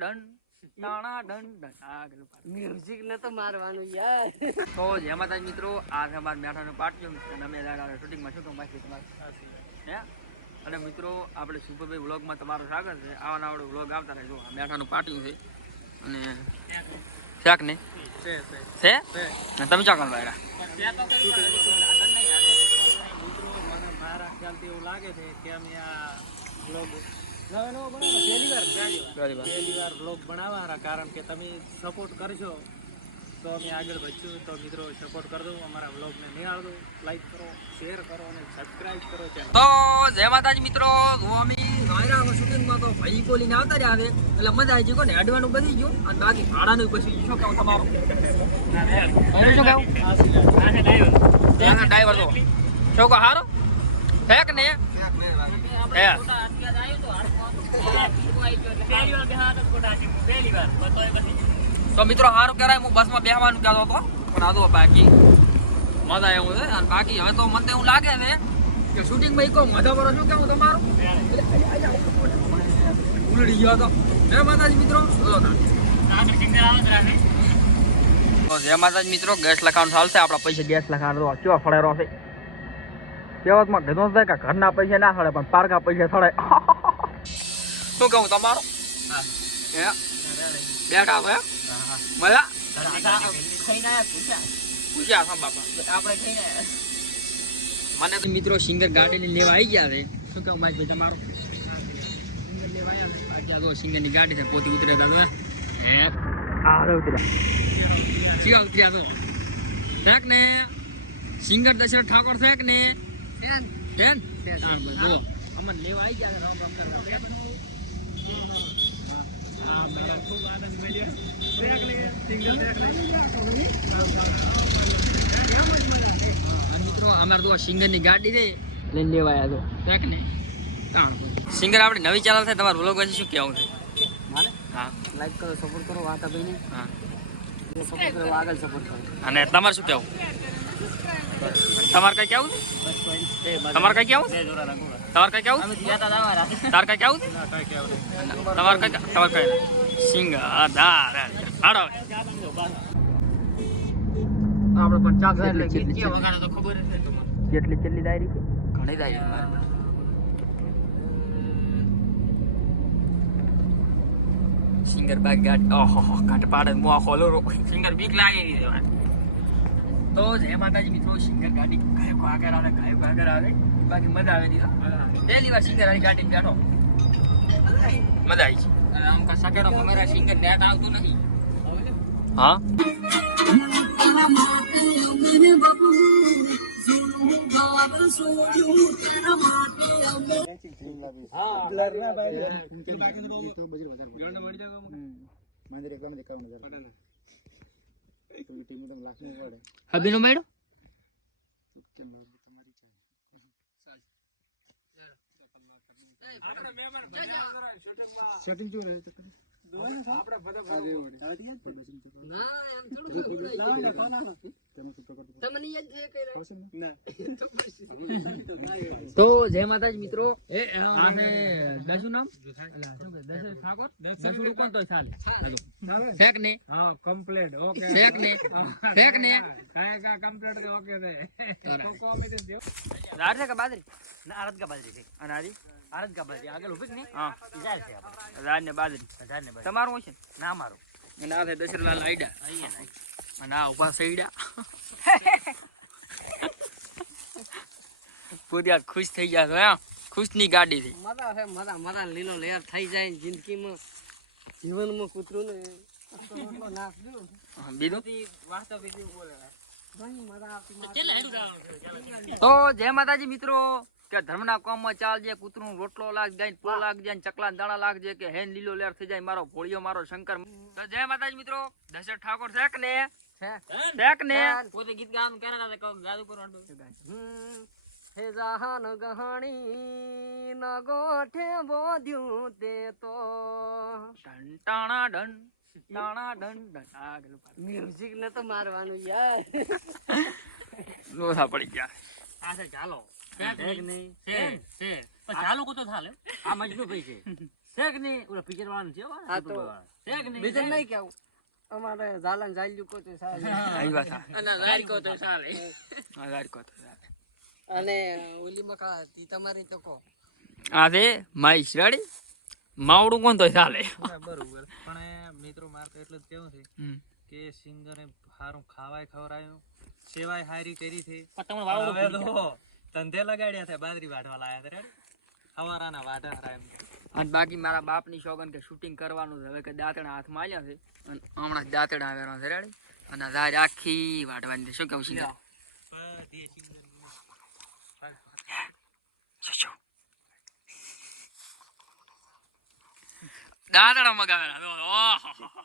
Done ટાણા done music ને તો મારવાનું યાર. તો જય માતાજી મિત્રો આ અમારા મેઠાનું પાટિયું અને અમે શૂટિંગમાં શું કામ બાકી તમારે. હે? અને મિત્રો આપણે સુપરભાઈ વ્લોગમાં તમારું સ્વાગત છે. આવા આવડો વ્લોગ આવતા રહેજો. આ મેઠાનું પાટિયું છે. અને શાક ને? છે ને તમે ચા ભાઈ મારા ખ્યાલથી એવું લાગે છે કે અમે આ બ્લોગ નવો નવો બનાવો પહેલી વાર પહેલી વાર પહેલી વાર. બ્લોગ બનાવવાના કારણ કે તમે સપોર્ટ કરશો તો અમે આગળ વધશું. તો મિત્રો સપોર્ટ કરજો અમારા બ્લોગને નિહાળજો લાઈક કરો શેર કરો અને સબસ્ક્રાઇબ કરો ચેનલ તો જય માતાજી મિત્રો. ગોમી વાયરા શૂટિંગમાં તો ભાઈ બોલીને આવતા રહ્યા આવે એટલે મજા આવી ગઈ ને. અડવાનું બની ગયું. અને બાકી ભાડાનું પછી શું કહું તમારું? શું કહું? ડ્રાઈવર તો. શું કહો? હે ને હે તો મિત્રો સારું કહેવાય હું બસમાં બેહવાનું કહેતો હતો. પણ આ તો બાકી મજા એવું છે. અને બાકી હવે તો મને એવું લાગે છે કે શૂટિંગમાં એક મજા કરો શું કેવું તમારું? ઉલડી ગયો હતો. જય માતાજી મિત્રો. જય માતાજી મિત્રો ગેસ લખાવાનું ચાલશે. આપણા પૈસા ગેસ લખાવાનું કેવા ફળેરો છે. કહેવતમાં કીધું થાય કે ઘરના પૈસા ના સડે પણ પારકા પૈસા સડે શું કહું તમારું? હે. બેઠા છે મજા? પૂછ્યા? હા બાપા. મને તો મિત્રો સિંગર ગાડી ને લેવા આવી ગયા છે. શું કહું મારી ભાઈ તમારું? સિંગર લેવા આવ્યા છે. ગાડી છે પોતે હે? ઉતર્યા. ચિયા ઉતર્યા તો શેક ને? સિંગર દશરથ ઠાકોર શેક ને? જુઓ અમને લેવા આવી ગયા છે રામ રામ કરવા. હા મારા ખૂબ આનંદ મળ્યો મિત્રો અમારે તો સિંગરની ગાડી છે. લઈને લેવા આવ્યા તો. શેક ને? સિંગર આપણે નવી ચેનલ થાય તમારું બ્લોગ પછી શું કહેવું છે? મારે? હા. લાઈક કરો સપોર્ટ કરો વાતા ભાઈને હા. જે સપોર્ટ કરો આગળ સપોર્ટ કરો. અને તમારે શું કહેવું તમારે કઈ કેવું તમારે કઈ કેવું તમારે કઈ કેવું તાર કઈ કેવું તમારે કઈ તમારે કઈ સિંગર આધાર હાડો આપણે પણ ચાક એટલે કેટલી વગાડો તો ખબર નહીં કેટલી કેટલી ડાયરી છે? ઘણી ડાયરી સિંગર બાગ ગાટ ઓહો ઘાટ પાડે મો ખોલો સિંગર બીક લાગે છે તો જય માતાજી મિત્રો સિંગર ગાડી ગાયકો આગળ આવે ગાયકો આગળ આવે. બાકી મજા આવે દીધા. પહેલી વાર સિંગર આની ગાડી બેઠો. મજા આવી છે. આમ કા સગેડો મારા સિંગર નેટ આવતું નથી. હા? મેડમ? ના એમ થોડું તમને ના છે કઈ તો જય માતાજી મિત્રો. એ આ નામ? ઠાકોર? દસુ રૂપન તો ચાલે. ફેક ને? હા કમ્પ્લેટ ઓકે ફેક ને? ફેક ને? કાંઈ કા કમ્પ્લેટ તો ઓકે છે. દો છે કા બાજરી? ના આરદ કા બાજરી છે. અને આરી? આરદ કા બાજરી. આગળ ઊભી ને હા. જાય છે ને બાજરી. રાડ ને બાજરી. તમારું હશે ના મારું. અને આ થાય દશરથલાલ આઈડા અને આ ઊભા સઈડા પૂરી ખુશ થઈ ગયા તો હે? ખુશની ગાડી થી મજા છે મજા મજા લીલો લહેર થઈ જાય જિંદગીમાં. જીવનમાં કૂતરું ને તો જય માતાજી મિત્રો. કે ધર્મના કામમાં ચાલજે કૂતરું રોટલો લાગ જાય પૂળ લાગ જાય ચકલા દાણા લાગજે કે હેન લીલો લેર થઈ જાય મારો ભોળિયો મારો શંકર. તો જય માતાજી મિત્રો. દશરથ ઠાકોર શેક ને? છે. ને? પોતે ગીત ગામ કરે ના કહો જાદુ કરો હે જહાન ગહણી ન ગોઠે બોધ્યું તે તો. ટન ટાણા ડન ટાણા ડન ડન. આગળ મ્યુઝિક ને તો મારવાનું યાર. લોસા પડી ગયા. આ છે ચાલો. છે નહીં છે છે ચાલો કો તો થાલે આ મજબૂત છે છે. નહીં ઓલા પિક્ચર વાળાનું છે હો, તો છે નહીં બીજું નહીં કેવું. અમારે ઝાલન ઝાલ્યું કો તો સારું આવી વાત હા. અને લાડકો તો ચાલે હા, લાડકો તો ચાલે અને ઓલી મકા હતી તમારી તો કો. આ છે માઈશ રેડી. માવડું કોણ તો ચાલે બરોબર પણ મિત્રો મારે તો એટલું જ કેવું છે. કે સિંગરે સારું ખાવાય ખવડાયું સેવાય હારી કરી છે. પણ તમને ધંધે લગાડ્યા છે બાજરી વાટવા લાયા હતા હવારાના વાઢા હતા એમ. અને બાકી મારા બાપની શોગન કે શૂટિંગ કરવાનું છે હવે કે દાંતણા હાથમાં આવ્યા છે અને હમણાં દાંતણા આવ્યા છે રેડી અને આ આખી વાઢવાની શું કેવું છે? દાંતણા મગાવેલા ઓહો.